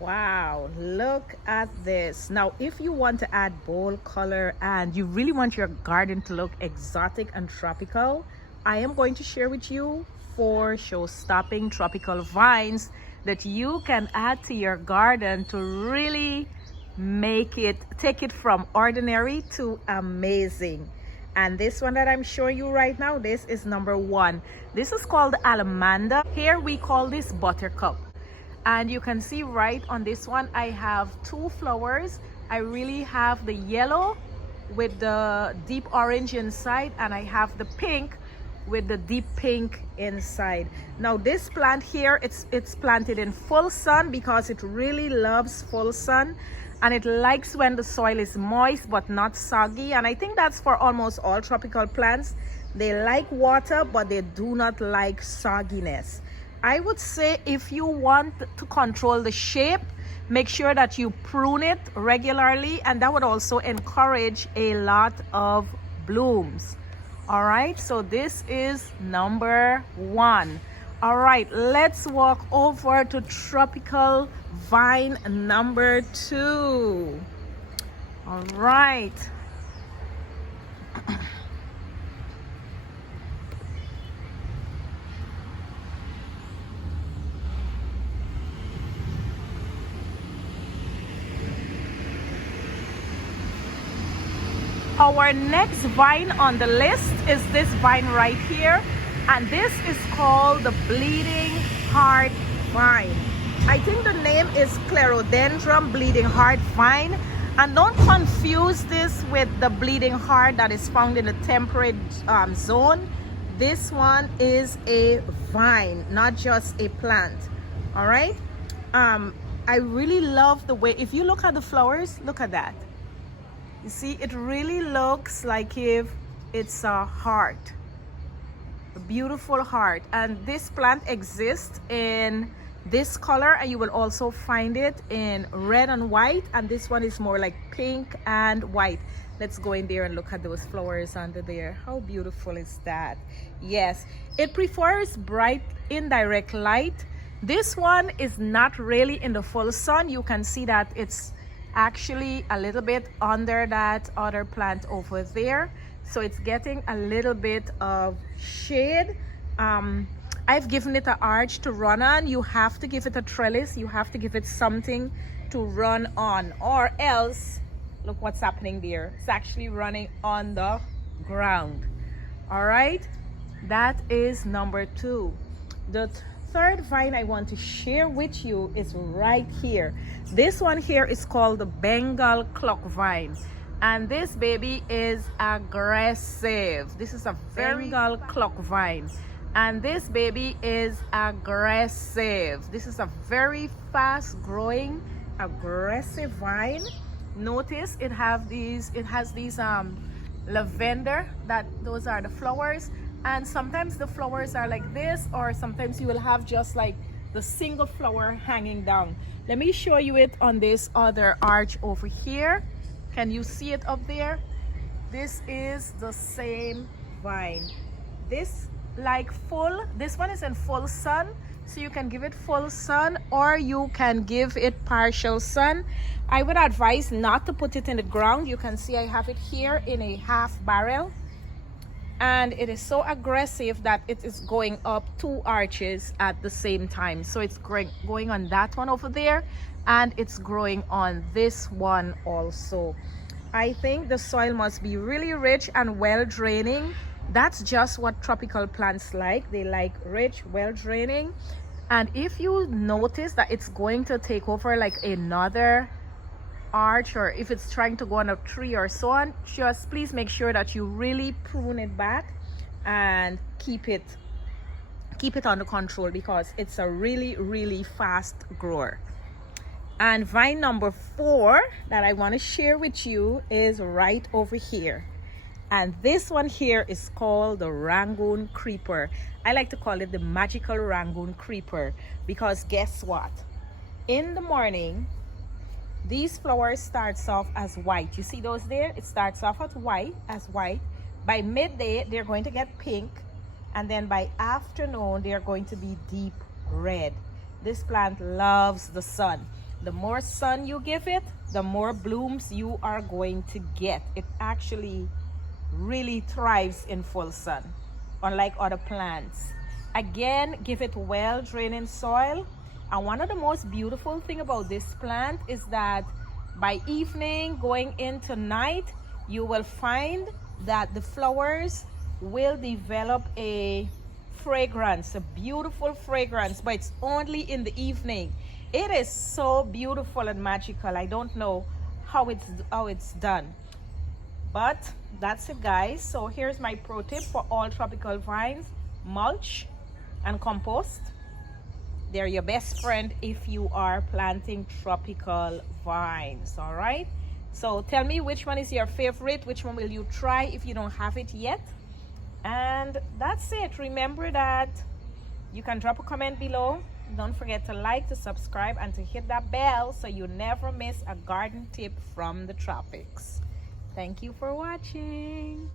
Wow, look at this. Now, if you want to add bold color and you really want your garden to look exotic and tropical, I am going to share with you 4 show-stopping tropical vines that you can add to your garden to really take it from ordinary to amazing. And this one that I'm showing you right now, this is number 1. This is called Alamanda. Here we call this buttercup. And you can see right on this one I have 2 flowers. I really have the yellow with the deep orange inside, and I have the pink with the deep pink inside. Now this plant here, it's planted in full sun because it really loves full sun, and it likes when the soil is moist but not soggy. And I think that's for almost all tropical plants. They like water, but they do not like sogginess. I would say if you want to control the shape, make sure that you prune it regularly, and that would also encourage a lot of blooms. All right, so this is number 1. All right, let's walk over to tropical vine number 2. All right. Our next vine on the list is this vine right here, and this is called the bleeding heart vine. I think the name is Clerodendron bleeding heart vine, and don't confuse this with the bleeding heart that is found in the temperate zone. This one is a vine, not just a plant. All right. I really love the way, if you look at the flowers, look at that. You see, it really looks like if it's a heart, a beautiful heart. And this plant exists in this color, and you will also find it in red and white, and this one is more like pink and white. Let's go in there and look at those flowers under there. How beautiful is that? Yes, it prefers bright indirect light. This one is not really in the full sun. You can see that it's actually a little bit under that other plant over there, so it's getting a little bit of shade. I've given it an arch to run on. You have to give it a trellis, you have to give it something to run on, or else look what's happening there. It's actually running on the ground. All right, that is number 2. The third vine I want to share with you is right here. This one here is called the Bengal clock vine, and this baby is aggressive. This is a Bengal clock vine, and this baby is aggressive. This is a very fast growing aggressive vine. Notice it has these lavender, that those are the flowers, and sometimes the flowers are like this, or sometimes you will have just like the single flower hanging down. Let me show you it on this other arch over here. Can you see it up there? This is the same vine. This one is in full sun, so you can give it full sun or you can give it partial sun. I would advise not to put it in the ground. You can see I have it here in a half barrel, and it is so aggressive that it is going up 2 arches at the same time. So it's going on that one over there, and it's growing on this one also. I think the soil must be really rich and well draining. That's just what tropical plants like. They like rich, well draining. And if you notice that it's going to take over like another arch, or if it's trying to go on a tree or so on, just please make sure that you really prune it back and keep it under control, because it's a really fast grower. And vine number 4 that I want to share with you is right over here, and this one here is called the Rangoon creeper. I like to call it the magical Rangoon creeper, because guess what, in the morning these flowers starts off as white. You see those there? It starts off as white. By midday they're going to get pink, and then by afternoon they're going to be deep red. This plant loves the sun. The more sun you give it, the more blooms you are going to get. It actually really thrives in full sun, unlike other plants. Again, give it well draining soil. And one of the most beautiful thing about this plant is that by evening going into night, you will find that the flowers will develop a fragrance, a beautiful fragrance, but it's only in the evening. It is so beautiful and magical. I don't know how it's done, but that's it, guys. So here's my pro tip for all tropical vines: mulch and compost. They're your best friend if you are planting tropical vines. All right, so tell me which one is your favorite, which one will you try if you don't have it yet. And that's it. Remember that you can drop a comment below. Don't forget to like, to subscribe, and to hit that bell so you never miss a garden tip from the tropics. Thank you for watching.